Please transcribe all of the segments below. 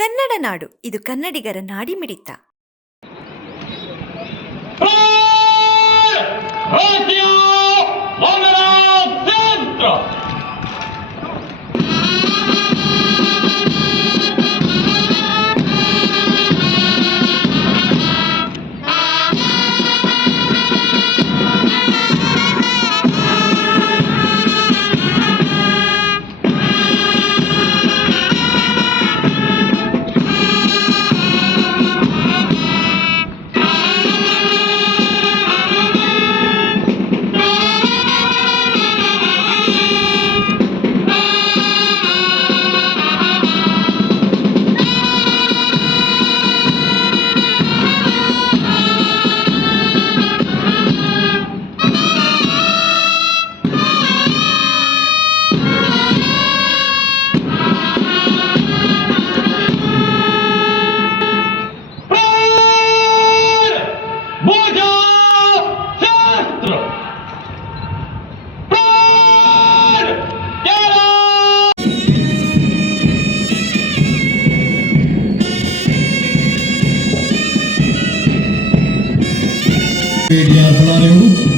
ಕನ್ನಡ ನಾಡು, ಇದು ಕನ್ನಡಿಗರ ನಾಡಿಮಿಡಿತ.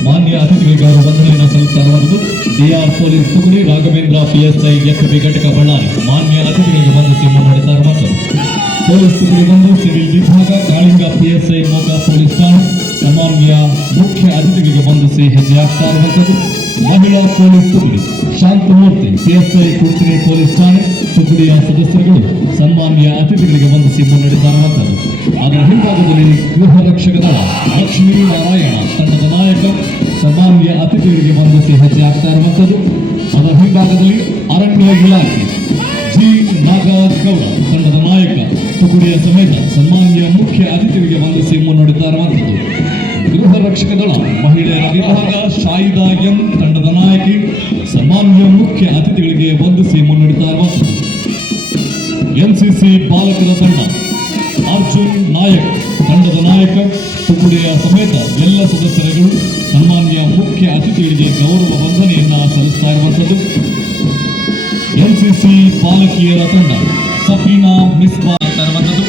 ಮಾನ್ಯ ಅತಿಥಿಗಳಿಗೆ ವಂದನೆಯನ್ನು ಸಲ್ಲಿಸಲಾಗುವುದು. ಡಿಆರ್ ಪೊಲೀಸ್ ತುಗುಡಿ ರಾಘವೇಂದ್ರ ಪಿಎಸ್ಐ ಎಫ್ಬಿ ಘಟಕ ಬಳ್ಳಾರಿ ಮಾನ್ಯ ಅತಿಥಿಗಳಿಗೆ ವಂದಿಸಿ ಮುನ್ನಡೆತಾ ಇರುವಂತದ್ದು. ಪೊಲೀಸ್ ತುಗುಡಿ 1 ಸಿವಿಲ್ ವಿಭಾಗ ಕಾಳಿಂಗ ಪಿಎಸ್ಐ ಮೋಗ ಪೊಲೀಸ್ ಠಾಣೆ ಸನ್ಮಾನ್ಯ ಮುಖ್ಯ ಅತಿಥಿಗಳಿಗೆ ವಂದಿಸಿ ಹೆಜ್ಜೆ ಹಾಕ್ತಾ ಇರುವಂತದ್ದು. ಮಹಿಳಾ ಪೊಲೀಸ್ ತುಗುಡಿ ಶಾಂತಮೂರ್ತಿ ಪಿಎಸ್ಐ ಕುರ್ತಿನಿ ಪೊಲೀಸ್ ಠಾಣೆ ತುಗುಡಿಯ ಸದಸ್ಯರುಗಳು ಸನ್ಮಾನ್ಯ ಅತಿಥಿಗಳಿಗೆ ವಂದಿಸಿ ಮುನ್ನಡೆತಾ ಇರುವಂತದ್ದು. ಅದರ ಹಿಂಭಾಗದಲ್ಲಿ ಗೃಹ ರಕ್ಷಕ ದಳ ಲಕ್ಷ್ಮೀ ನಾರಾಯಣ ತಂಡದ ನಾಯಕ ಸನ್ಮಾನ್ಯ ಅತಿಥಿಗಳಿಗೆ ವಂದಿಸಿ ಹೆಜ್ಜೆ ಹಾಕ್ತಾ ಇರುವಂತದ್ದು. ಅದರ ಹಿಂಭಾಗದಲ್ಲಿ ಅರಣ್ಯ ಇಲಾಖೆ ಜಿ ನಾಗಗೌಡ ತಂಡದ ನಾಯಕ ತುಗುಡಿಯ ಸಮೇತ ಸನ್ಮಾನ್ಯ ಮುಖ್ಯ ಅತಿಥಿಗಳಿಗೆ ವಂದಿಸಿ ಮುನ್ನಡೆತಾ ಇರುವಂತದ್ದು. ಗೃಹ ರಕ್ಷಕ ದಳ ಮಹಿಳೆಯರ ವಿಭಾಗ ಶಾಯಿದಾ ಎಂ ತಂಡದ ನಾಯಕಿ ಸನ್ಮಾನ್ಯ ಮುಖ್ಯ ಅತಿಥಿಗಳಿಗೆ ವಂದಿಸಿ ಮುನ್ನಡೆತಾ ಇರುವಂತದ್ದು. ಎನ್ಸಿಸಿ ಬಾಲಕರ ತಂಡ ಅರ್ಜುನ್ ನಾಯಕ್ ತಂಡದ ನಾಯಕ ತುಗುಡಿಯ ಸಮೇತ ಎಲ್ಲ ಸದಸ್ಯರುಗಳು ಸನ್ಮಾನ್ಯ ಮುಖ್ಯ ಅತಿಥಿಗಳಿಗೆ ಗೌರವ ವಂದನೆಯನ್ನ ಸಲ್ಲಿಸ್ತಾ ಇರುವಂತದ್ದು. ಎನ್ಸಿಸಿ ಬಾಲಕಿಯರ ತಂಡ ಸಫೀನಾ ಮಿಸ್ಬಾ ಆಗ್ತಾ ಇರುವಂತದ್ದು.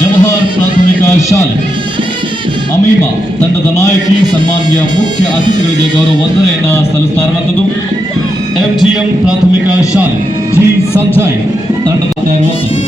ಜವಾಹರ್ ಪ್ರಾಥಮಿಕ ಶಾಲೆ ಅಮೀಮಾ ತಂಡದ ನಾಯಕಿ ಸನ್ಮಾನ್ಯ ಮುಖ್ಯ ಅತಿಥಿಗಳಿಗೆ ಗೌರವ ವಂದನೆಯನ್ನ ಸಲ್ಲಿಸ್ತಾ ಇರುವಂತದ್ದು. ಎಂಜಿಎಂ ಪ್ರಾಥಮಿಕ ಶಾಲೆ ಜಿ ಸಂಜಯ್ ತಂಡದ ಇರುವಂತದ್ದು.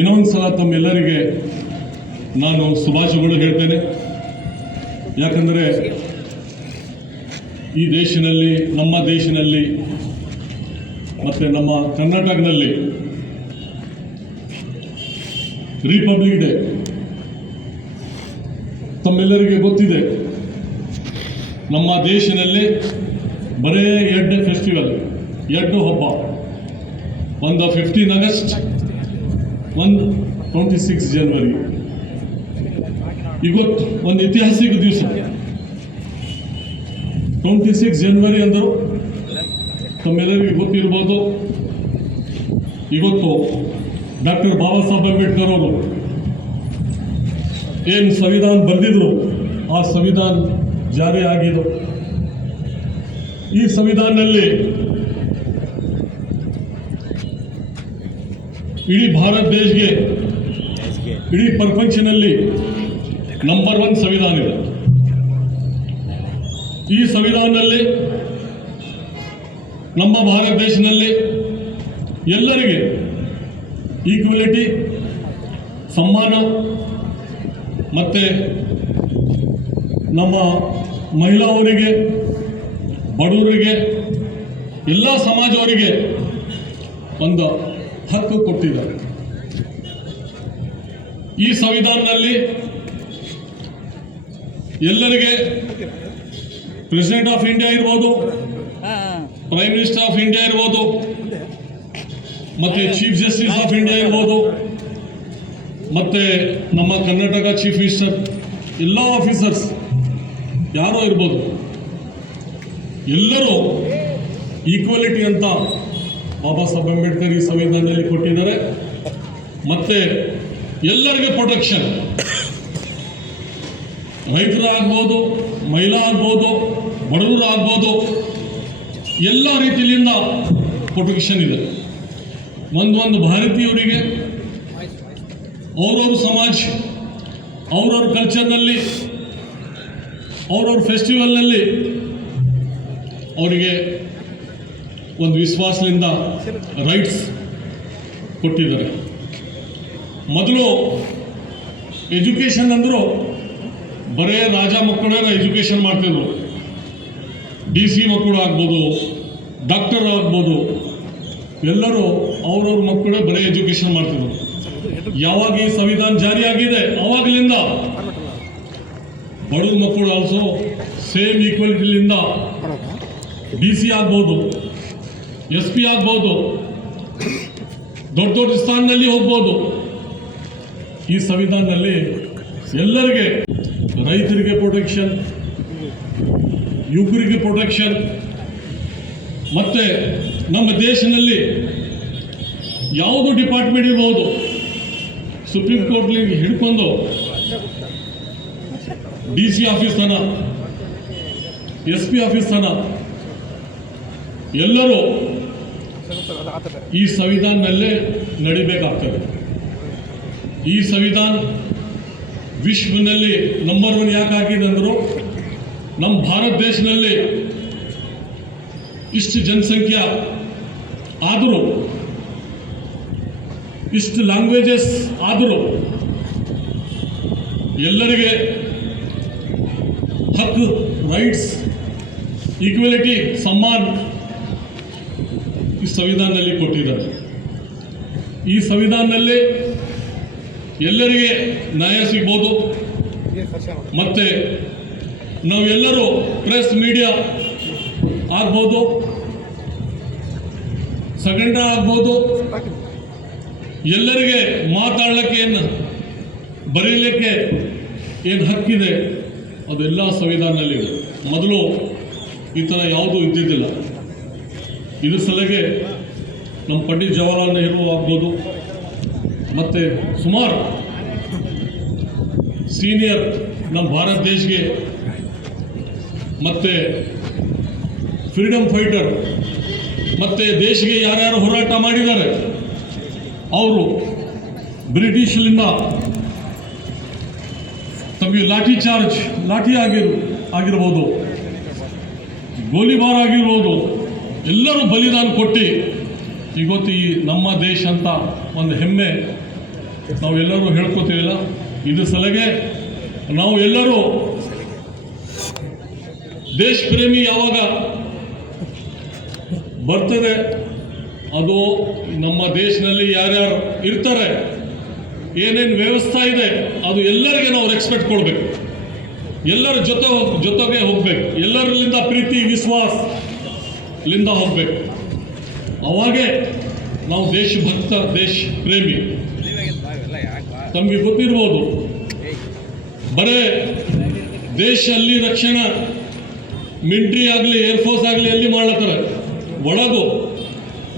ಇನ್ನೊಂದು ಸಲ ತಮ್ಮೆಲ್ಲರಿಗೆ ನಾನು ಶುಭಾಶಯಗಳು ಹೇಳ್ತೇನೆ. ಯಾಕಂದರೆ ಈ ದೇಶದಲ್ಲಿ, ನಮ್ಮ ದೇಶದಲ್ಲಿ ಮತ್ತು ನಮ್ಮ ಕರ್ನಾಟಕದಲ್ಲಿ ರಿಪಬ್ಲಿಕ್ ಡೇ ತಮ್ಮೆಲ್ಲರಿಗೆ ಗೊತ್ತಿದೆ. ನಮ್ಮ ದೇಶದಲ್ಲಿ ಬರೇ 2 ಫೆಸ್ಟಿವಲ್, 2 ಹಬ್ಬ, ಒಂದು 15 ಆಗಸ್ಟ್, ಒಂದು 26 ಜನವರಿ. ಇವತ್ತು ಒಂದು ಐತಿಹಾಸಿಕ ದಿವಸ. 26 ಜನವರಿ ಅಂದರು ತಮ್ಮೆಲ್ಲರಿಗೂ ಗೊತ್ತಿರ್ಬೋದು. ಇವತ್ತು ಡಾಕ್ಟರ್ ಬಾಬಾ ಸಾಹೇಬ್ ಅಂಬೇಡ್ಕರ್ ಅವರು ಏನು ಸಂವಿಧಾನ ಬರೆದಿದ್ರು ಆ ಸಂವಿಧಾನ ಜಾರಿ ಆಗಿದ್ದು. ಈ ಸಂವಿಧಾನದಲ್ಲಿ ಇಡೀ ಭಾರತ ದೇಶಕ್ಕೆ, ಇಡೀ ಪ್ರಪಂಚದಲ್ಲಿ ನಂಬರ್ 1 ಸಂವಿಧಾನ ಇದೆ. ಈ ಸಂವಿಧಾನದಲ್ಲಿ ನಮ್ಮ ಭಾರತ ದೇಶದಲ್ಲಿ ಎಲ್ಲರಿಗೆ ಈಕ್ವಾಲಿಟಿ, ಸಮ್ಮಾನ ಮತ್ತು ನಮ್ಮ ಮಹಿಳಾವರಿಗೆ, ಬಡವರಿಗೆ, ಎಲ್ಲ ಸಮಾಜವರಿಗೆ ಒಂದು ಹಕ್ಕು ಕೊಟ್ಟಿದ್ದಾರೆ. ಈ ಸಂವಿಧಾನದಲ್ಲಿ ಎಲ್ಲರಿಗೆ ಪ್ರೆಸಿಡೆಂಟ್ ಆಫ್ ಇಂಡಿಯಾ ಇರ್ಬೋದು, ಪ್ರೈಮ್ ಮಿನಿಸ್ಟರ್ ಆಫ್ ಇಂಡಿಯಾ ಇರ್ಬೋದು, ಮತ್ತೆ ಚೀಫ್ ಜಸ್ಟಿಸ್ ಆಫ್ ಇಂಡಿಯಾ ಇರ್ಬೋದು, ಮತ್ತೆ ನಮ್ಮ ಕರ್ನಾಟಕ ಚೀಫ್ ಮಿನಿಸ್ಟರ್, ಎಲ್ಲ ಆಫೀಸರ್ಸ್ ಯಾರೋ ಇರ್ಬೋದು, ಎಲ್ಲರೂ ಈಕ್ವಾಲಿಟಿ ಅಂತ ಬಾಬಾ ಸಾಹೇಬ್ ಅಂಬೇಡ್ಕರ್ ಈ ಸಂವಿಧಾನದಲ್ಲಿ ಕೊಟ್ಟಿದ್ದಾರೆ. ಮತ್ತೆ ಎಲ್ಲರಿಗೆ ಪ್ರೊಟೆಕ್ಷನ್, ರೈತರಾಗ್ಬೋದು, ಮಹಿಳಾ ಆಗ್ಬೋದು, ಬಡವರು ಆಗ್ಬೋದು, ಎಲ್ಲ ರೀತಿಯಿಂದ ಪ್ರೊಟೆಕ್ಷನ್ ಇದೆ. ಒಂದು ಭಾರತೀಯರಿಗೆ ಅವ್ರವ್ರ ಸಮಾಜ, ಅವ್ರವ್ರ ಕಲ್ಚರ್ನಲ್ಲಿ, ಅವ್ರವ್ರ ಫೆಸ್ಟಿವಲ್ನಲ್ಲಿ ಅವರಿಗೆ ಒಂದು ವಿಶ್ವಾಸದಿಂದ ರೈಟ್ಸ್ ಕೊಟ್ಟಿದ್ದಾರೆ. ಮೊದಲು ಎಜುಕೇಷನ್ ಅಂದರು ಬರೇ ರಾಜ ಮಕ್ಕಳನ್ನ ಎಜುಕೇಷನ್ ಮಾಡ್ತಿದ್ರು. DC ಮಕ್ಕಳು ಆಗ್ಬೋದು, ಡಾಕ್ಟರ್ ಆಗ್ಬೋದು, ಎಲ್ಲರೂ ಅವ್ರವ್ರ ಮಕ್ಕಳು ಬರೀ ಎಜುಕೇಷನ್ ಮಾಡ್ತಿದ್ರು. ಯಾವಾಗ ಈ ಸಂವಿಧಾನ ಜಾರಿಯಾಗಿದೆ ಅವಾಗಲಿಂದ ಬಡವ ಮಕ್ಕಳು ಆಲ್ಸೋ ಸೇಮ್ ಈಕ್ವಾಲಿಟಿಲಿಂದ DC ಆಗ್ಬೋದು, SP ಆಗ್ಬೋದು, ದೊಡ್ಡ ದೊಡ್ಡ ಸ್ಥಾನದಲ್ಲಿ ಹೋಗ್ಬೋದು. ಈ ಸಂವಿಧಾನದಲ್ಲಿ ಎಲ್ಲರಿಗೆ, ರೈತರಿಗೆ ಪ್ರೊಟೆಕ್ಷನ್, ಯುವಕರಿಗೆ ಪ್ರೊಟೆಕ್ಷನ್, ಮತ್ತೆ ನಮ್ಮ ದೇಶದಲ್ಲಿ ಯಾವುದು ಡಿಪಾರ್ಟ್ಮೆಂಟ್ ಇರ್ಬೋದು, ಸುಪ್ರೀಂ ಕೋರ್ಟ್ಲಿ ಹಿಡ್ಕೊಂಡು DC ಆಫೀಸ್ ತನ, SP ಆಫೀಸ್ ತನ ಎಲ್ಲರೂ ಈ ಸಂವಿಧಾನದಲ್ಲೇ ನಡಿಬೇಕಾಗ್ತದೆ. ಈ ಸಂವಿಧಾನ ವಿಶ್ವದಲ್ಲಿ ನಂಬರ್ 1 ಯಾಕೆ ಆಗಿದೆ ಅಂದರು, ನಮ್ಮ ಭಾರತ ದೇಶದಲ್ಲಿ ಇಷ್ಟು ಜನಸಂಖ್ಯೆ ಆದರೂ, ಇಷ್ಟು ಲ್ಯಾಂಗ್ವೇಜಸ್ ಆದರೂ ಎಲ್ಲರಿಗೆ ಹಕ್ಕು, ರೈಟ್ಸ್, ಈಕ್ವಾಲಿಟಿ, ಸಮ್ಮಾನ ಈ ಸಂವಿಧಾನದಲ್ಲಿ ಕೊಟ್ಟಿದ್ದಾರೆ. ಈ ಸಂವಿಧಾನದಲ್ಲಿ ಎಲ್ಲರಿಗೆ ನ್ಯಾಯ ಸಿಗ್ಬೋದು. ಮತ್ತೆ ನಾವೆಲ್ಲರೂ ಪ್ರೆಸ್ ಮೀಡಿಯಾ ಆಗ್ಬೋದು, ಸೆಕೆಂಡ ಆಗ್ಬೋದು, ಎಲ್ಲರಿಗೆ ಮಾತಾಡಲಿಕ್ಕೆ ಏನು, ಬರೀಲಿಕ್ಕೆ ಏನು ಹಕ್ಕಿದೆ ಅದೆಲ್ಲ ಸಂವಿಧಾನದಲ್ಲಿದೆ. ಮೊದಲು ಈ ಥರ ಯಾವುದೂ ಇದ್ದಿದ್ದಿಲ್ಲ. ಇದ್ರ ಸಲಗೆ ನಮ್ಮ ಪಂಡಿತ್ ಜವಾಹರ್ಲಾಲ್ ನೆಹರು ಆಗ್ಬೋದು, ಮತ್ತು ಸುಮಾರು ಸೀನಿಯರ್ ನಮ್ಮ ಭಾರತ ದೇಶಕ್ಕೆ ಮತ್ತು ಫ್ರೀಡಮ್ ಫೈಟರ್ ಮತ್ತು ದೇಶಕ್ಕೆ ಯಾರ್ಯಾರು ಹೋರಾಟ ಮಾಡಿದ್ದಾರೆ ಅವರು ಬ್ರಿಟಿಷರಿಂದ ತಮಗೆ ಲಾಠಿ ಆಗಿರ್ಬೋದು, ಗೋಲಿಬಾರ್ ಆಗಿರ್ಬೋದು, ಎಲ್ಲರೂ ಬಲಿದಾನ ಕೊಟ್ಟು ಇವತ್ತು ಈ ನಮ್ಮ ದೇಶ ಅಂತ ಒಂದು ಹೆಮ್ಮೆ ನಾವೆಲ್ಲರೂ ಹೇಳ್ಕೊತೀವಿಲ್ಲ. ಇದ್ರ ಸಲಗೆ ನಾವು ಎಲ್ಲರೂ ದೇಶ ಪ್ರೇಮಿ ಯಾವಾಗ ಬರ್ತದೆ, ಅದು ನಮ್ಮ ದೇಶದಲ್ಲಿ ಯಾರ್ಯಾರು ಇರ್ತಾರೆ, ಏನೇನು ವ್ಯವಸ್ಥೆ ಇದೆ ಅದು ಎಲ್ಲರಿಗೆ ನಾವು ರೆಸ್ಪೆಕ್ಟ್ ಕೊಡಬೇಕು, ಎಲ್ಲರ ಜೊತೆಗೆ ಹೋಗ್ಬೇಕು, ಎಲ್ಲರಲ್ಲಿಂದ ಪ್ರೀತಿ ವಿಶ್ವಾಸಲಿಂದ ಹೋಗ್ಬೇಕು. ಅವಾಗೇ ನಾವು ದೇಶಭಕ್ತ, ದೇಶ ಪ್ರೇಮಿ. ತಮಗೆ ಗೊತ್ತಿರ್ಬೋದು, ಬರೇ ದೇಶಲ್ಲಿ ರಕ್ಷಣಾ ಮಿಲಿಟರಿ ಆಗಲಿ, ಏರ್ಫೋರ್ಸ್ ಆಗಲಿ ಎಲ್ಲಿ ಮಾಡ್ಲತ್ತಾರೆ, ಒಳಗು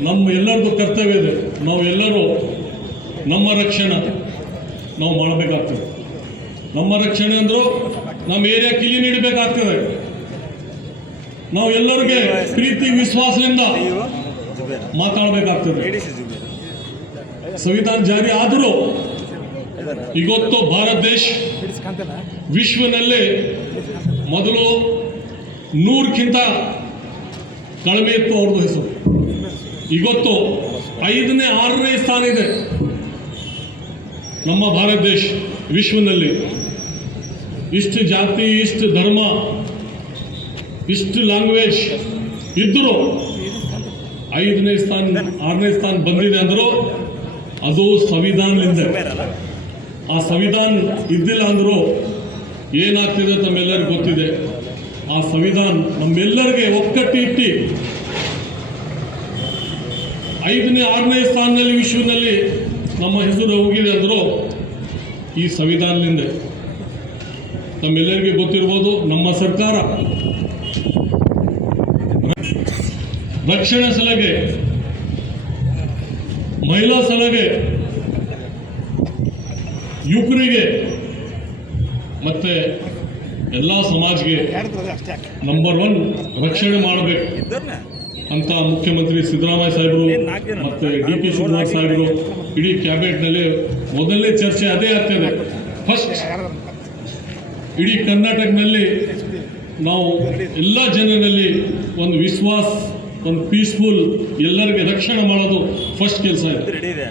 ನಮ್ಮ ಎಲ್ಲರಿಗೂ ಕರ್ತವ್ಯ ಇದೆ. ನಾವು ಎಲ್ಲರೂ ನಮ್ಮ ರಕ್ಷಣೆ ನಾವು ಮಾಡಬೇಕಾಗ್ತದೆ. ನಮ್ಮ ರಕ್ಷಣೆ ಅಂದರೂ ನಮ್ಮ ಏರಿಯಾ ಕ್ಲೀನ್ ಇಡಬೇಕಾಗ್ತದೆ. ನಾವು ಎಲ್ಲರಿಗೆ ಪ್ರೀತಿ ವಿಶ್ವಾಸದಿಂದ ಮಾತಾಡಬೇಕಾಗ್ತದೆ. ಸಂವಿಧಾನ ಜಾರಿ ಆದರೂ ಇವತ್ತು ಭಾರತ ದೇಶ ವಿಶ್ವದಲ್ಲಿ ಮೊದಲು 100ಕ್ಕಿಂತ ಕಡಿಮೆ ಇತ್ತು ಅವ್ರದ್ದು ಹೆಸರು. ಇವತ್ತು 5ನೇ 6ನೇ ಸ್ಥಾನ ಇದೆ. ನಮ್ಮ ಭಾರತ ದೇಶ ವಿಶ್ವದಲ್ಲಿ ಇಷ್ಟು ಜಾತಿ, ಇಷ್ಟು ಧರ್ಮ, ಇಷ್ಟು ಲ್ಯಾಂಗ್ವೇಜ್ ಇದ್ದರೂ 5ನೇ ಸ್ಥಾನ 6ನೇ ಸ್ಥಾನ ಬಂದಿದೆ ಅಂದರೂ ಅದು ಸಂವಿಧಾನದಿಂದ. ಆ ಸಂವಿಧಾನ ಇದ್ದಿಲ್ಲ ಅಂದರೂ ಏನಾಗ್ತಿದೆ ತಮ್ಮೆಲ್ಲರಿಗೂ ಗೊತ್ತಿದೆ. ಆ ಸಂವಿಧಾನ ನಮ್ಮೆಲ್ಲರಿಗೆ ಒಕ್ಕಟ್ಟಿ ಇಟ್ಟು 5ನೇ 6ನೇ ಸ್ಥಾನದಲ್ಲಿ ವಿಶ್ವದಲ್ಲಿ ನಮ್ಮ ಹೆಸರು ಹೋಗಿದೆ ಅಂದರೂ ಈ ಸಂವಿಧಾನದಿಂದ. ತಮ್ಮೆಲ್ಲರಿಗೆ ಗೊತ್ತಿರ್ಬೋದು, ನಮ್ಮ ಸರ್ಕಾರ ರಕ್ಷಣೆ ಸಲಹೆ, ಮಹಿಳಾ ಸಲಹೆ, ಯುವಕರಿಗೆ ಮತ್ತೆ ಎಲ್ಲ ಸಮಾಜ್ಗೆ ನಂಬರ್ 1 ರಕ್ಷಣೆ ಮಾಡಬೇಕು ಅಂತ ಮುಖ್ಯಮಂತ್ರಿ ಸಿದ್ದರಾಮಯ್ಯ ಸಾಹೇಬರು ಮತ್ತೆ ಡಿ ಕೆ ಶಿವಕುಮಾರ್ ಸಾಹೇಬರು ಇಡೀ ಕ್ಯಾಬಿನೆಟ್ನಲ್ಲಿ ಮೊದಲನೇ ಚರ್ಚೆ ಅದೇ ಆಗ್ತದೆ. ಫಸ್ಟ್ ಇಡೀ ಕರ್ನಾಟಕದಲ್ಲಿ ನಾವು ಎಲ್ಲ ಜನರಲ್ಲಿ ಒಂದು ವಿಶ್ವಾಸ, ಒಂದು ಪೀಸ್ಫುಲ್, ಎಲ್ಲರಿಗೆ ರಕ್ಷಣೆ ಮಾಡೋದು ಫಸ್ಟ್ ಕೆಲಸ ಇದೆ.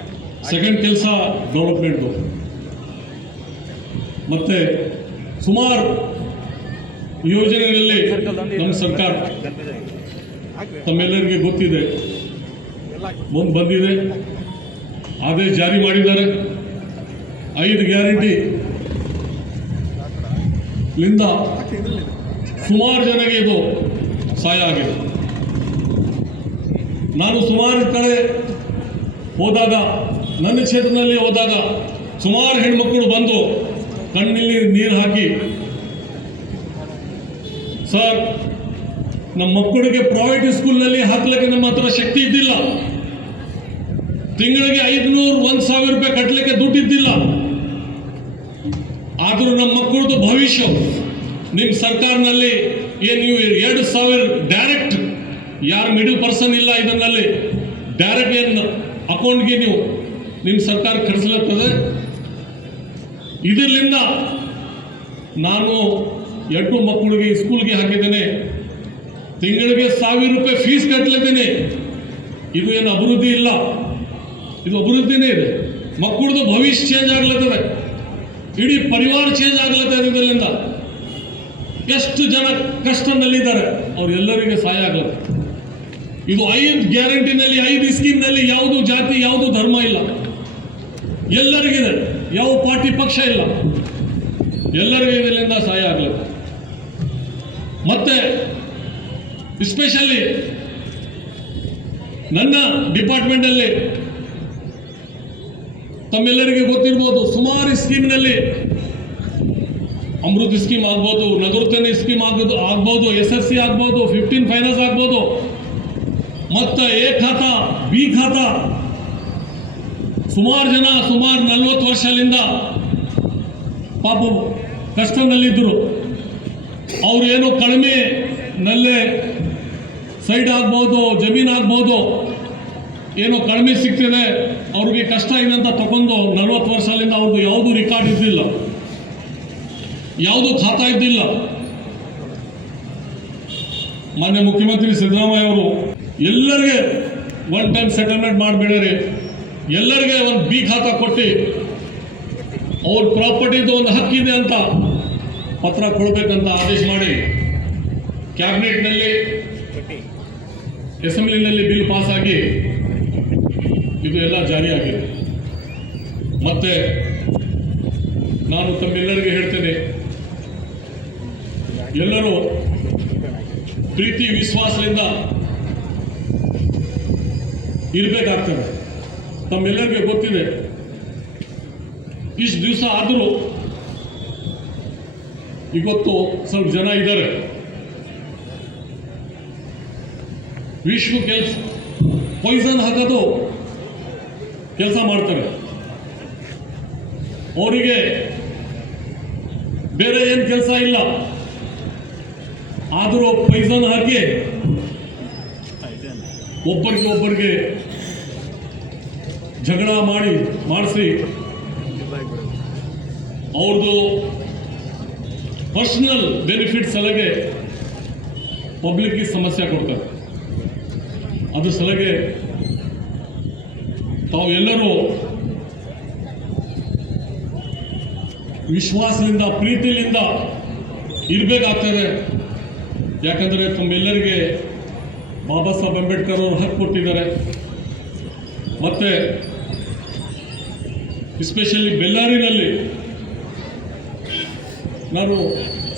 ಸೆಕೆಂಡ್ ಕೆಲಸ ಡೆವಲಪ್ಮೆಂಟು. ಮತ್ತೆ ಸುಮಾರು ಯೋಜನೆಗಳಲ್ಲಿ ನಮ್ಮ ಸರ್ಕಾರ ತಮ್ಮೆಲ್ಲರಿಗೆ ಗೊತ್ತಿದೆ, ಮುಂದೆ ಬಂದಿದೆ, ಆದೇಶ ಜಾರಿ ಮಾಡಿದ್ದಾರೆ. 5 ಗ್ಯಾರಂಟಿ ಲಿಂದ ಸುಮಾರು ಜನಗೆ ಇದು ಸಹಾಯ ಆಗಿದೆ. ನಾನು ಸುಮಾರು ಕಡೆ ಹೋದಾಗ, ನನ್ನ ಕ್ಷೇತ್ರದಲ್ಲಿ ಹೋದಾಗ ಸುಮಾರು ಹೆಣ್ಮಕ್ಳು ಬಂದು ಕಣ್ಣಲ್ಲಿ ನೀರು ಹಾಕಿ, ಸರ್ ನಮ್ಮ ಮಕ್ಕಳಿಗೆ ಪ್ರೈವೇಟ್ ಸ್ಕೂಲ್ನಲ್ಲಿ ಹಾಕ್ಲಿಕ್ಕೆ ನಮ್ಮ ಹತ್ರ ಶಕ್ತಿ ಇದ್ದಿಲ್ಲ, ತಿಂಗಳಿಗೆ 500-1000 ರೂಪಾಯಿ ಕಟ್ಟಲಿಕ್ಕೆ ದುಡ್ಡು ಇದ್ದಿಲ್ಲ, ಆದರೂ ನಮ್ಮ ಮಕ್ಕಳದು ಭವಿಷ್ಯ ನಿಮ್ಮ ಸರ್ಕಾರನಲ್ಲಿ ಏನು ನೀವು 2000 ಡೈರೆಕ್ಟ್, ಯಾರು ಮಿಡಲ್ ಪರ್ಸನ್ ಇಲ್ಲ ಇದನ್ನಲ್ಲಿ ಡೈರೆಕ್ಟ್ ಏನು ಅಕೌಂಟ್ಗೆ ನೀವು ನಿಮ್ಮ ಸರ್ಕಾರ ಕಳಿಸ್ಲತ್ತದೆ. ಇದರಿಂದ ನಾನು 2 ಮಕ್ಕಳಿಗೆ ಸ್ಕೂಲ್ಗೆ ಹಾಕಿದ್ದೇನೆ, ತಿಂಗಳಿಗೆ 1000 ರೂಪಾಯಿ ಫೀಸ್ ಕಟ್ಟಲಿದ್ದೇನೆ. ಇದು ಏನು ಅಭಿವೃದ್ಧಿ ಇಲ್ಲ, ಇದು ಅಭಿವೃದ್ಧಿನೇ ಇದೆ. ಮಕ್ಕಳದು ಭವಿಷ್ಯ ಚೇಂಜ್ ಆಗ್ಲತ್ತದೆ, ಇಡೀ ಪರಿವಾರ ಚೇಂಜ್ ಆಗ್ಲತ್ತದೆ. ಇದರಿಂದ ಎಷ್ಟು ಜನ ಕಷ್ಟದಲ್ಲಿದ್ದಾರೆ ಅವರೆಲ್ಲರಿಗೆ ಸಹಾಯ ಆಗ್ಲತ್ತದೆ. ಇದು 5 ಗ್ಯಾರಂಟಿನಲ್ಲಿ, 5 ಸ್ಕೀಮ್ನಲ್ಲಿ ಯಾವುದು ಜಾತಿ, ಯಾವುದು ಧರ್ಮ ಇಲ್ಲ, ಎಲ್ಲರಿಗಿದೆ. ಯಾವ ಪಾರ್ಟಿ ಪಕ್ಷ ಇಲ್ಲ, ಎಲ್ಲರಿಗೂ ಇದರಿಂದ ಸಹಾಯ ಆಗ್ಲತ್ತದೆ. ಮತ್ತೆ ಎಸ್ಪೆಷಲಿ ನನ್ನ ಡಿಪಾರ್ಟ್ಮೆಂಟಲ್ಲಿ ತಮ್ಮೆಲ್ಲರಿಗೆ ಗೊತ್ತಿರ್ಬೋದು, ಸುಮಾರು ಸ್ಕೀಮ್ನಲ್ಲಿ ಅಮೃತ್ ಸ್ಕೀಮ್ ಆಗ್ಬೋದು, ನಗರೋತ್ಥಾನ ಸ್ಕೀಮ್ ಆಗ್ಬೋದು, SSC ಆಗ್ಬೋದು, 15 ಫೈನಾನ್ಸ್ ಆಗ್ಬೋದು, ಮತ್ತು ಎ ಖಾತಾ, ಬಿ ಖಾತಾ, ಸುಮಾರು ಜನ ಸುಮಾರು 40 ವರ್ಷದಿಂದ ಪಾಪ ಕಷ್ಟದಲ್ಲಿದ್ದರು. ಅವರು ಏನೋ ಕಡಿಮೆ ನಲ್ಲೇ ಸೈಡ್ ಆಗ್ಬೋದು, ಜಮೀನು ಆಗ್ಬೋದು, ಏನೋ ಕಡಿಮೆ ಸಿಗ್ತಿದೆ, ಅವ್ರಿಗೆ ಕಷ್ಟ ಇದೆ ಅಂತ ತಗೊಂಡು 40 ವರ್ಷದಿಂದ ಅವ್ರದ್ದು ಯಾವುದು ರೆಕಾರ್ಡ್ ಇದ್ದಿಲ್ಲ, ಯಾವುದು ಖಾತಾ ಇದ್ದಿಲ್ಲ. ಮಾನ್ಯ ಮುಖ್ಯಮಂತ್ರಿ ಸಿದ್ದರಾಮಯ್ಯ ಅವರು ಎಲ್ಲರಿಗೆ 1 ಟೈಮ್ ಸೆಟಲ್ಮೆಂಟ್ ಮಾಡಿಬಿಡ್ರಿ, ಎಲ್ಲರಿಗೆ ಒಂದು ಬಿ ಖಾತಾ ಕೊಟ್ಟು ಅವ್ರ ಪ್ರಾಪರ್ಟಿದು ಒಂದು ಹಕ್ಕಿದೆ ಅಂತ ಪತ್ರ ಕೊಡಬೇಕಂತ ಆದೇಶ ಮಾಡಿ ಕ್ಯಾಬಿನೆಟ್ನಲ್ಲಿ, ಅಸೆಂಬ್ಲಿನಲ್ಲಿ ಬಿಲ್ ಪಾಸ್ ಆಗಿ ಇದು ಎಲ್ಲ ಜಾರಿಯಾಗಿದೆ. ಮತ್ತೆ ನಾನು ತಮ್ಮೆಲ್ಲರಿಗೆ ಹೇಳ್ತೇನೆ, ಎಲ್ಲರೂ ಪ್ರೀತಿ ವಿಶ್ವಾಸದಿಂದ ಇರಬೇಕಾಗ್ತದೆ. ತಮ್ಮೆಲ್ಲರಿಗೆ ಗೊತ್ತಿದೆ, ಇಷ್ಟು ದಿವಸ ಆದರೂ ಇವತ್ತು ಸ್ವಲ್ಪ ಜನ ಇದ್ದಾರೆ ವಿಶ್ವ ಕೆಲಸ ಪಾಯ್ಸನ್ ಹಾಕೋದು ಕೆಲಸ ಮಾಡ್ತಾರೆ. ಅವರಿಗೆ ಬೇರೆ ಏನು ಕೆಲಸ ಇಲ್ಲ, ಆದರೂ ಪಾಯ್ಸನ್ ಹಾಕಿ ಒಬ್ಬರಿಗೆ ಜಗಳ ಮಾಡಿಸಿ ಅವ್ರದ್ದು ಪರ್ಸನಲ್ ಬೆನಿಫಿಟ್ ಸಲಹೆ ಪಬ್ಲಿಕ್ಗೆ ಸಮಸ್ಯೆ ಕೊಡ್ತಾರೆ. ಅದ್ರ ಸಲಹೆ ತಾವು ಎಲ್ಲರೂ ವಿಶ್ವಾಸದಿಂದ ಪ್ರೀತಿಯಿಂದ ಇರಬೇಕಾಗ್ತದೆ. ಯಾಕಂದರೆ ತಮ್ಮೆಲ್ಲರಿಗೆ ಬಾಬಾ ಸಾಹೇಬ್ ಅಂಬೇಡ್ಕರ್ ಅವರು ಹಕ್ಕು ಕೊಟ್ಟಿದ್ದಾರೆ. ಮತ್ತು ಎಸ್ಪೆಷಲಿ ಬೆಳ್ಳಾರಿನಲ್ಲಿ ನಾನು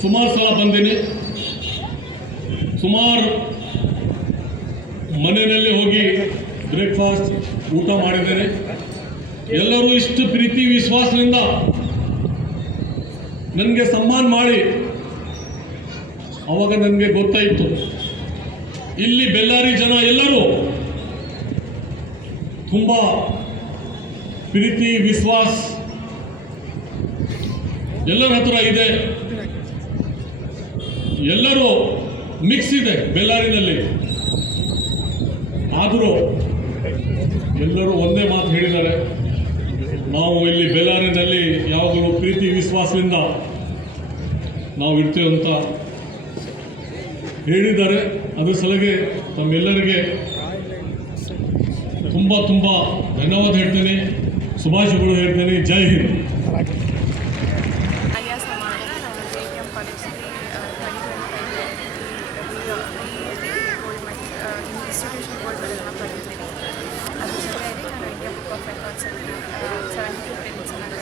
ಸುಮಾರು ಸಲ ಬಂದೀನಿ. ಸುಮಾರು ಮನೆಯಲ್ಲಿ ಹೋಗಿ ಬ್ರೇಕ್ಫಾಸ್ಟ್ ಊಟ ಮಾಡಿದ್ದೇನೆ. ಎಲ್ಲರೂ ಇಷ್ಟು ಪ್ರೀತಿ ವಿಶ್ವಾಸದಿಂದ ನನಗೆ ಸನ್ಮಾನ ಮಾಡಿ ಆವಾಗ ನನಗೆ ಗೊತ್ತಾಯಿತು ಇಲ್ಲಿ ಬೆಳ್ಳಾರಿ ಜನ ಎಲ್ಲರೂ ತುಂಬ ಪ್ರೀತಿ ವಿಶ್ವಾಸ ಎಲ್ಲರ ಹತ್ರ ಇದೆ. ಎಲ್ಲರೂ ಮಿಕ್ಸ್ ಇದೆ ಬೆಳ್ಳಾರಿನಲ್ಲಿ. ಆದರೂ ಎಲ್ಲರೂ ಒಂದೇ ಮಾತು ಹೇಳಿದ್ದಾರೆ, ನಾವು ಇಲ್ಲಿ ಬೆಳ್ಳಾರಿನಲ್ಲಿ ಯಾವಾಗಲೂ ಪ್ರೀತಿ ವಿಶ್ವಾಸದಿಂದ ನಾವು ಇರ್ತೀವಿ ಅಂತ ಹೇಳಿದ್ದಾರೆ. ಅದ್ರ ಸಲುವಾಗಿ ತಮ್ಮೆಲ್ಲರಿಗೆ ತುಂಬ ತುಂಬ ಧನ್ಯವಾದ ಹೇಳ್ತೀನಿ, ಶುಭಾಶಯಗಳು ಹೇಳ್ತೀನಿ. ಜೈ ಹಿಂದ್. alias Amara, ನಾನು JKM ಕಾಲೇಜಲ್ಲಿ 2025 ಗೋಲ್ಡ್ ಇನ್ಸ್ಟಿಟ್ಯೂಷನ್ ಗೋಲ್ಡ್ ಮೆಡಲ್ನ ಪಡೆದಿದ್ದೀನಿ. ಅದ್ರ ಜೊತೆಯಲ್ಲಿ ನಾನು ಇಂಡಿಯಾ ಬುಕ್ ಆಫ್ ರೆಕಾರ್ಡ್ಸಲ್ಲಿ 72 ಟೆನ್ಸ್ ನನ್ನ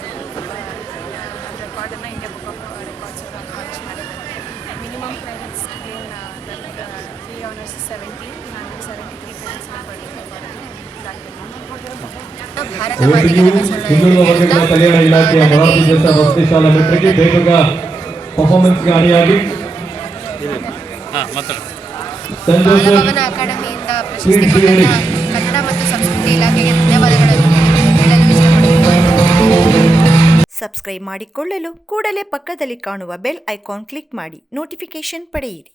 ರೆಕಾರ್ಡನ್ನು India book of records launch ಮಾಡಿದ್ದಾರೆ. ಮಿನಿಮಮ್ ಕ್ರೆಡಿಟ್ಸ್ ಇನ್ 3 ಆನರ್ಸ್ 70, ನಾನು 73 ಕ್ರೆಡಿಟ್ಸ್ನ ಪಡೆದಿದ್ದೀನಿ. ಭಾರತ ಮಾತೆಗೆ ಹಿಂದುಳಿದ ವರ್ಗಗಳ ಕಲ್ಯಾಣ ಇಲಾಖೆಯ ಮೊರಾರ್ಜಿ ದೇಸಾಯಿ ವಸತಿ ಶಾಲಾ ಮೆಟ್ರಿಕ್ಗೆ ಬೇಗ ಪರ್ಫಾರ್ಮೆನ್ಸ್ಗೆ ಅಣಿಯಾಗಿ ಬಾಲಭವನ ಅಕಾಡೆಮಿಯಿಂದ ಪ್ರಶಸ್ತಿ ಪಡೆದ ಕನ್ನಡ ಮತ್ತು ಸಂಸ್ಕೃತಿ ಇಲಾಖೆಗೆ ಧನ್ಯವಾದಗಳನ್ನು ಹೇಳಲು ಇಷ್ಟಪಡುತ್ತೇನೆ. ಸಬ್ಸ್ಕ್ರೈಬ್ ಮಾಡಿಕೊಳ್ಳಲು ಕೂಡಲೇ ಪಕ್ಕದಲ್ಲಿ ಕಾಣುವ ಬೆಲ್ ಐಕಾನ್ ಕ್ಲಿಕ್ ಮಾಡಿ ನೋಟಿಫಿಕೇಶನ್ ಪಡೆಯಿರಿ.